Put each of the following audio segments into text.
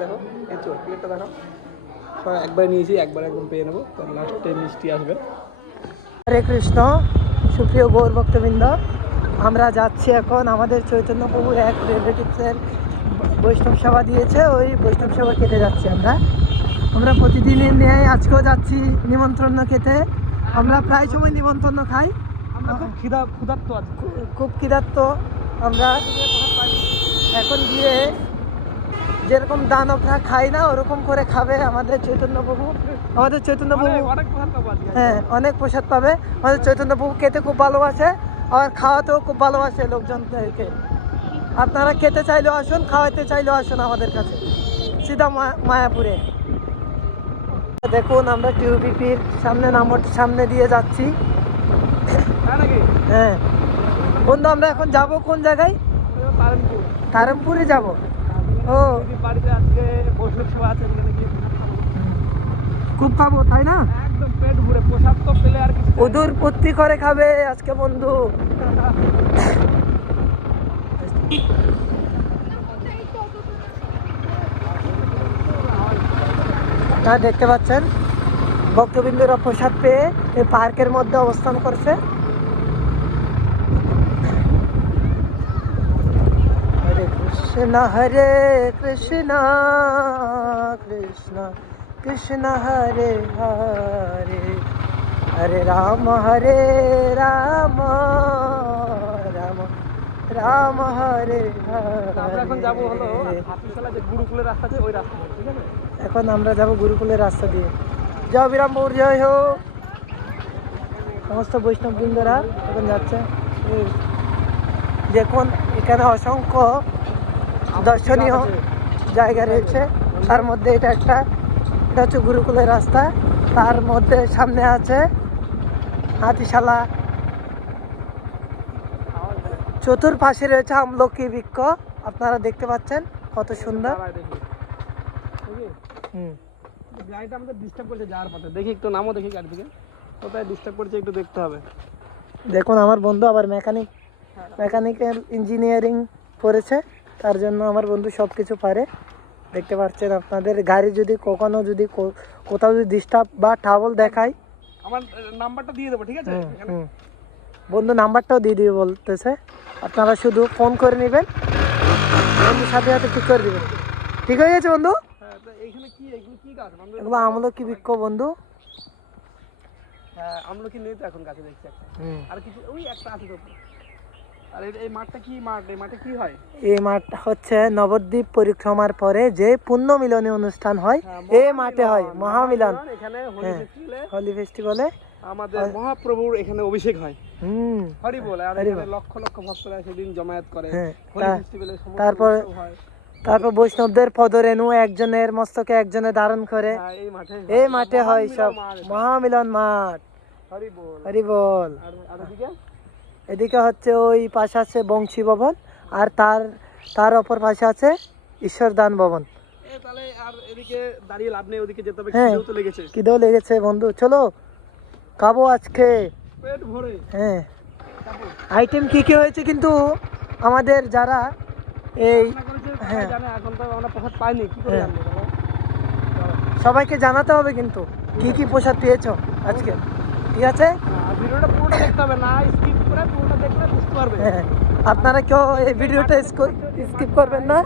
দেখো এই তো টিকিটটা দেখো সব একবার নিয়েছি একবার একদম পেয়ে নেব লাস্টে মিষ্টি আসবে। হরে কৃষ্ণ সুপ্রিয় গৌর ভক্তবৃন্দ আমরা যাচ্ছি এখন আমাদের চৈতন্য প্রভুর এক রিলেটিভসের বৈষ্ণব সেবা দিয়েছে ওই বৈষ্ণব সেবা খেতে যাচ্ছি আমরা। আমরা প্রতিদিনের ন্যায় আজকেও যাচ্ছি নিমন্ত্রণ খেতে আমরা প্রায় সময় নিমন্ত্রণ খাই। আমরা খুব খিদা ক্ষুধার্ত খুব ক্ষুধার্ত। আমরা এখন গিয়ে যেরকম দানবরা খাই না ওরকম করে খাবে আমাদের চৈতন্য প্রভু আমাদের চৈতন্য প্রভু অনেক- অনেক প্রসাদ পাবো আজকে। হ্যাঁ অনেক প্রসাদ পাবে। আমাদের চৈতন্য প্রভু খেতে খুব ভালোবাসে আর খাওয়াতেও খুব ভালোবাসে লোকজনদেরকে। আপনারা খেতে চাইলেও আসুন খাওয়াতে চাইলেও আসুন আমাদের কাছে। সিধা মায়াপুরে। দেখুন আমরা টিউবিপির সামনে নামট সামনে দিয়ে যাচ্ছি। হ্যাঁ। বন্ধু আমরা এখন যাব কোন জায়গায়? তারমপুরে যাব। ও। বাড়িতে আজকে আছে খুব খাব তাই না? একদম পেট ভরে প্রসাদ তো পেলে আর কিছু উদুর পত্তি করে খাবে আজকে বন্ধু। তা দেখতে পাচ্ছেন ভক্তবিন্দুরা প্রসাদ পেয়ে এই পার্কের মধ্যে অবস্থান করছে হরে কৃষ্ণ হরে কৃষ্ণ কৃষ্ণ কৃষ্ণ হরে হরে। হরে রাম হরে রাম রাম রাম হরে এখন যাব হলো হরে। হাতিশালা যে গুরুকুলের রাস্তা আছে ওই রাস্তা দিয়ে, ঠিক আছে? এখন আমরা যাব গুরুকুলের রাস্তা দিয়ে। জয় বিরামপুর জয় হো। সমস্ত বৈষ্ণব বৃন্দরা এখন যাচ্ছে। দেখুন এখানে অসংখ্য দর্শনীয় জায়গা রয়েছে। তার মধ্যে এটা একটা এটা হচ্ছে গুরুকুলের রাস্তা। তার মধ্যে সামনে আছে হাতিশালা। চতুর্পাশে রয়েছে আমলকি বৃক্ষ। আপনারা দেখতে পাচ্ছেন কত সুন্দর। গাড়িটা আমাদের ডিস্টার্ব করছে যাওয়ার পথে। দেখি একটু নামও দেখি গাড়ি থেকে কোথায় ডিস্টার্ব করছে একটু দেখতে হবে। দেখুন আমার বন্ধু আবার মেকানিক মেকানিক্যাল ইঞ্জিনিয়ারিং পড়েছে। তার জন্য আমার বন্ধু সব কিছু পারে। দেখতে পাচ্ছেন আপনাদের গাড়ি যদি কখনো যদি কো- কোথাও যদি ডিস্টার্ব বা ট্রাবল দেখায়। আমার নাম্বারটা দিয়ে দেবো ঠিক আছে? বন্ধু নাম্বারটাও দিয়ে দিবে বলতেছে। আপনারা শুধু ফোন করে নেবেন। বন্ধুর সাথে সাথে ঠিক করে দিবেন। ঠিক হয়ে গেছে বন্ধু? হ্যাঁ এগুলো আমলকি বৃক্ষ বন্ধু। হ্যাঁ আমরা কি নেই তো এখন গাছে দেখছি আর কিছু ওই একটা আছে তো। এই- মাঠ? হচ্ছে নবদ্বীপ পরিক্রমার পরে যে পুণ্য মিলনী অনুষ্ঠান হয় হ্যাঁ, এই মাঠে হয় মহামিলন হোলি। ফেস্টিভ্যালে আমাদের মহাপ্রভুর এখানে অভিষেক হয়। হরি বলে আর এখানে লক্ষ লক্ষ ভক্তরা সেদিন জমায়েত করে। হ্যাঁ, তারপর- তারপর বৈষ্ণবদের পদরেণু একজনের মস্তকে একজনে ধারণ করে। হ্যাঁ, এই মাঠে হয়। সব মহামিলন মাঠ। হরি বল। হরি বল। আর এদিকে হচ্ছে ওই পাশে আছে বংশী ভবন আর তার তার অপর পাশে আছে ঈশ্বরদান ভবন। এ তাহলে আর এদিকে দাঁড়িয়ে লাভ ওদিকে যেতে হবে হ্যাঁ। খিদেও লেগেছে। বন্ধু। চলো খাব আজকে। হ্যাঁ। আইটেম কি কি হয়েছে কিন্তু আমাদের যারা এই হ্যাঁ। এখন প্রসাদ পাইনি কি করে হ্যাঁ। সবাইকে জানাতে হবে কিন্তু কি কি প্রসাদ পেয়েছ আজকে? ঠিক আছে? আর ভিডিওটা পুরোটা দেখতে হবে না পারবে। হ্যাঁ আপনারা কেউ এই ভিডিওটা স্কিপ করবেন না।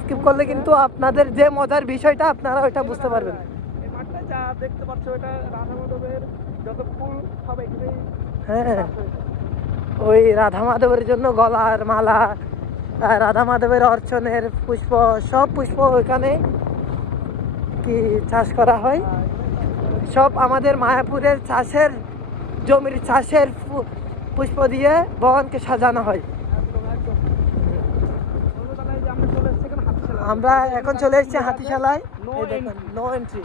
স্কিপ করলে কিন্তু আপনাদের যে মজার বিষয়টা আপনারা ওইটা বুঝতে পারবেন। যা দেখতে পাচ্ছ এটা রাধা মাধবের যত ফুল সব এখানেই হ্যাঁ ওই রাধা মাধবের জন্য গলার মালা রাধা মাধবের অর্চনের পুষ্প সব পুষ্প ওইখানে কি চাষ করা হয়? সব আমাদের মায়াপুরের চাষের জমির চাষের পুষ্প দিয়ে ভগবানকে সাজানো হয়। আমরা এখন চলে এসেছি হাতিশালায়। নো এন্ট্রি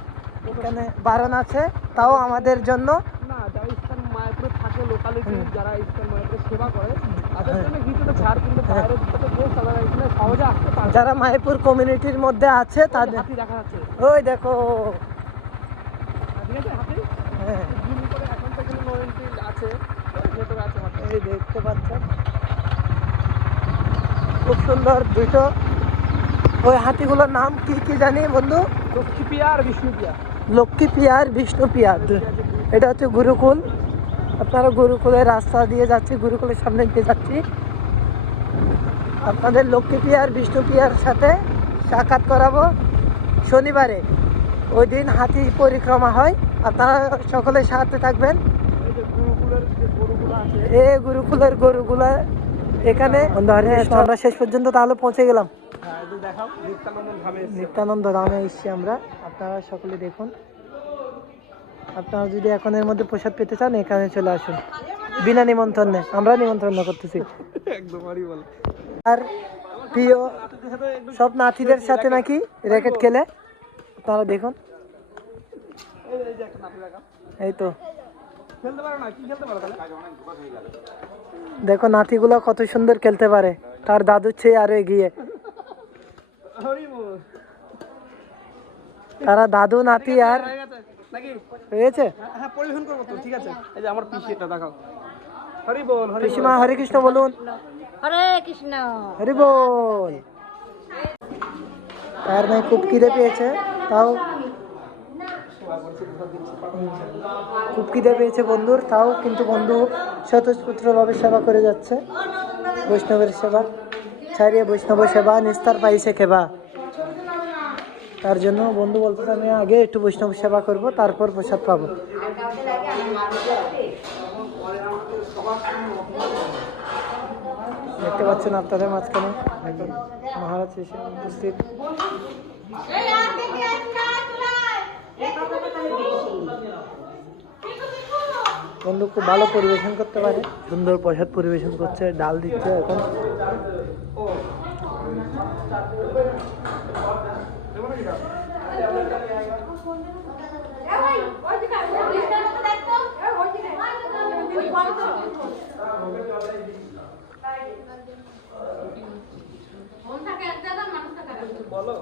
এখানে বারণ আছে তাও আমাদের জন্য। না যারা মায়াপুরে থাকে লোকালিটি হুম। যারা ইস্টার্ন মায়াপুরে সেবা করে তাদের হ্যাঁ। জন্য কিছুটা ছাড় কিন্তু বাইরের দিকে তো বেশ তারা এখানে সহজে আসতে পারে যারা মায়াপুর কমিউনিটির মধ্যে আছে তাদের হাতি দেখা যাচ্ছে ওই দেখো আর ঠিক আছে হাতি হ্যাঁ জুম করে এখন তো এখানে নো এন্ট্রি আছে ভেতরে আছে হাতি এই দেখতে পাচ্ছেন। খুব সুন্দর দুটো ওই হাতিগুলোর নাম কি কি জানি বন্ধু? লক্ষ্মী পিয়া আর বিষ্ণু পিয়া লক্ষ্মী পিয়ার বিষ্ণু পিয়ার। এটা হচ্ছে গুরুকুল। আপনারা গুরুকুলের রাস্তা দিয়ে যাচ্ছি গুরুকুলের সামনে দিয়ে যাচ্ছি। আপনাদের লক্ষ্মী পিয়ার বিষ্ণু পিয়ার সাথে সাক্ষাৎ করাবো। শনিবারে। ওই দিন হাতি পরিক্রমা হয়। আপনারা সকলে সাথে থাকবেন এই যে গুরুকুলের যে এ গুরুকুলের গরুগুলা এখানে আমরা শেষ পর্যন্ত তাহলে পৌঁছে গেলাম। হ্যাঁ নিত্যানন্দ ধামে এসছে। আমরা। আপনারা সকলে দেখুন। আপনারা যদি এখন এর মধ্যে প্রসাদ পেতে চান এখানে চলে আসুন। বিনা নিমন্ত্রণে আমরা নিমন্ত্রণ করতেছি। আর প্রিয় সব নাতিদের সাথে নাকি র্যাকেট খেলে? আপনারা দেখুন। এই তো। দেখো নাতিগুলো কত সুন্দর খেলতে পারে। তার দাদুর চেয়ে আরও এগিয়ে। হরি তারা দাদু নাতি আর হয়ে হয়েছে? হ্যাঁ, হ্যাঁ পরিবেশন করব তো ঠিক আছে। এই যে আমার পিসি দেখাও। হরি বল পিসিমা হরে কৃষ্ণ বলুন। হরে কৃষ্ণ। হরি বল। তার নাই খুব খিদে পেয়েছে তাও খুব খিদে পেয়েছে বন্ধুর, তাও কিন্তু বন্ধু স্বতঃস্ফূর্তভাবে সেবা করে যাচ্ছে। বৈষ্ণবের সেবা, ছাড়িয়ে বৈষ্ণব সেবা, নিস্তার পাইছে খেবা। তার জন্য বন্ধু বলতে আমি আগে একটু বৈষ্ণব সেবা করব, তারপর প্রসাদ পাবো। দেখতে পাচ্ছেন আপনাদের মাঝখানে একজন মহারাজ এসে উপস্থিত। বন্ধু খুব ভালো পরিবেশন করতে পারে। সুন্দর প্রসাদ পরিবেশন করছে ডাল দিচ্ছে এখন। বলো।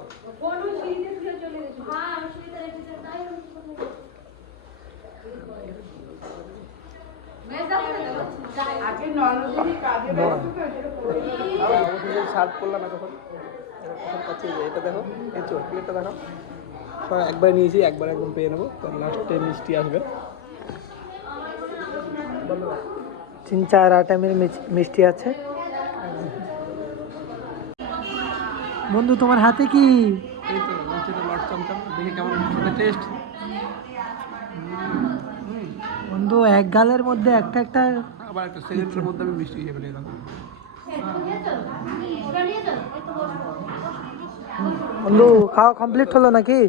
শার্ট করলাম এতক্ষণ এখন পাচ্ছি যে এটা দেখো এই দেখো সব একবার নিয়েছি একবার একদম পেয়ে নেব লাস্টে মিষ্টি আসবে। তিন চার আইটেমের মিষ্টি আছে। বন্ধু তোমার হাতে কি? এই তো হচ্ছে লট চমচম দেখি কেমন খেতে টেস্ট বন্ধু এক গালের মধ্যে একটা একটা আবার একটা সেকেন্ডের মধ্যে আমি মিষ্টি খেয়ে ফেলে বন্ধু খাওয়া কমপ্লিট হলো নাকি?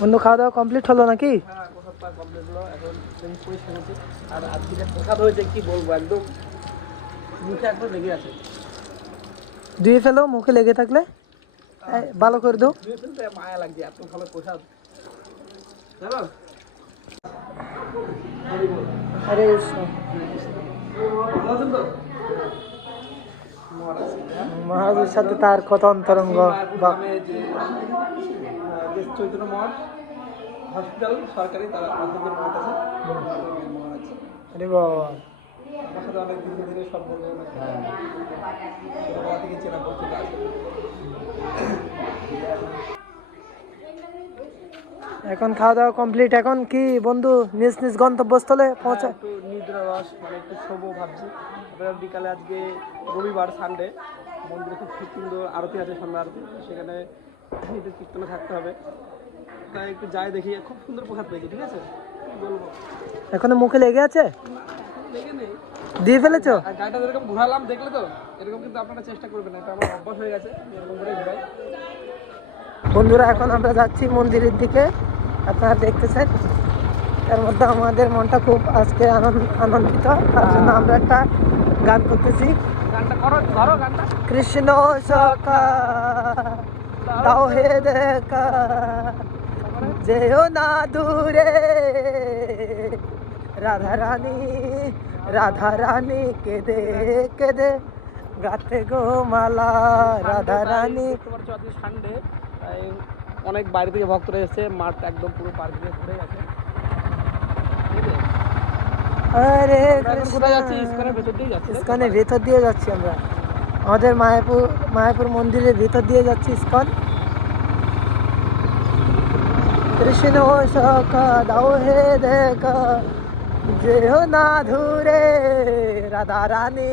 বন্ধু খাওয়া দাওয়া কমপ্লিট হলো নাকি? আর আজকে হয়েছে কি বলব একদম লেগে আছে ফেলো, মুখে লেগে থাকলে। ভালো করে ফেলতে মায়া ভালো আরে সাথে তার কত অন্তরঙ্গ চৈতন্য মঠ হসপিটাল সরকারি তারা পাঁচজন মঠ আছে। আরে বাবা। আমার সাথে অনেক দিন ধরে সম্পর্ক ছোটবেলা থেকে চেনা পরিচিত আছে। এখন খাওয়া দাওয়া কমপ্লিট এখন কি বন্ধু নিজ নিজ গন্তব্যস্থলে পৌঁছা একটু নিদ্রা মানে একটু শোবো ভাবছি। বিকালে আজকে রবিবার সানডে মন্দিরে খুব সুন্দর আরতি আছে সন্ধ্যা আরতি। সেখানে কীর্তনে থাকতে হবে। তাই একটু যাই দেখি। খুব সুন্দর প্রসাদ পেয়েছি ঠিক আছে? বলব? এখনও মুখে লেগে আছে? লেগে নেই। দিয়ে ফেলেছো? আর গাড়িটা যেরকম ঘোরালাম দেখলে তো? এরকম কিন্তু আপনারা চেষ্টা করবেন এটা আমার অভ্যাস হয়ে গেছে এরকম করে ঘুরাই। বন্ধুরা এখন আমরা যাচ্ছি মন্দিরের দিকে। আপনারা দেখতেছেন? এর মধ্যে আমাদের মনটা খুব আজকে আনন্দ আনন্দিত। তার জন্য আমরা একটা গান করতেছি। কৃষ্ণ সখা তাও হে দেখা। যেও না দূরে। রাধা রানী রাধা রানী কেদে কেদে। গাতে গো মালা রাধা রানী। তোমার সানডে অনেক বাইরে থেকে ভক্তরা এসেছে মাঠ একদম পুরো পার্কে গেছে? হরে আমরা কোথায় যাচ্ছি? ইস্কনের ভেতর দিয়ে যাচ্ছি? ইস্কনের ভেতর দিয়ে যাচ্ছি আমরা। আমাদের মায়াপুর মায়াপুর মন্দিরের ভেতর দিয়ে যাচ্ছি ইস্কন। কৃষ্ণ সখা দাও হে দেখা যে হো না ধুরে রাধা রানী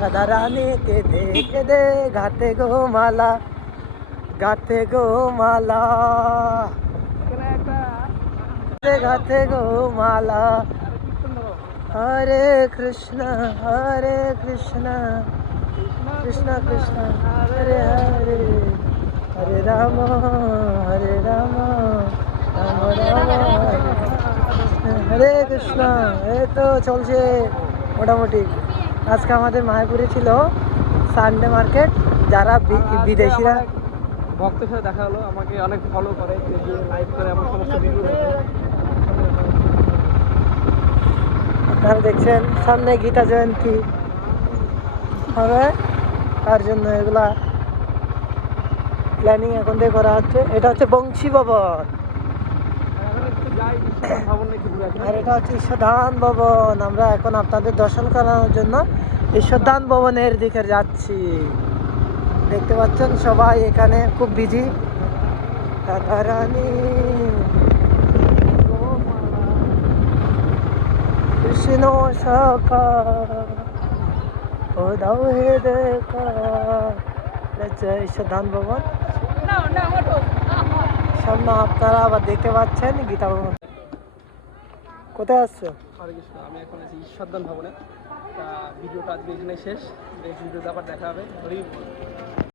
রাধা রানী কে দেখে দে ঘাটে গো মালা ঘাটে গো মালা এখানে একটা ঘাটে গো মালা কীর্তন ধরো। হরে কৃষ্ণ হরে কৃষ্ণ কৃষ্ণ কৃষ্ণ হরে রাম হরে রাম রাম রাম। হরে কৃষ্ণ, এই তো চলছে মোটামুটি। আজকে আমাদের মায়াপুরে ছিল সানডে মার্কেট যারা বিদেশিরা ভক্তের সাথে দেখা হলো আমাকে অনেক ফলো করে লাইভ করে আমার সমস্ত ভিডিও দেখে আপনারা দেখছেন সামনে গীতা জয়ন্তী হবে। তার জন্য এগুলা প্ল্যানিং এখন থেকে করা হচ্ছে। এটা হচ্ছে বংশী ভবন। আর এটা হচ্ছে ঈশ্বরধান ভবন। আমরা এখন আপনাদের দর্শন করানোর জন্য ঈশ্বরধান ভবনের দিকে যাচ্ছি। দেখতে পাচ্ছেন সবাই এখানে খুব বিজি ও দাও ঈশ্বরধান ভবন। সামনে আপনারা আবার দেখতে পাচ্ছেন গীতা ভবন। কোথায় আসছো? আমি এখন আছি ঈশ্বরদান ভবনে। ভিডিওটা আজকে এখানে শেষ। নেক্সট ভিডিওতে আবার দেখা হবে। হরি।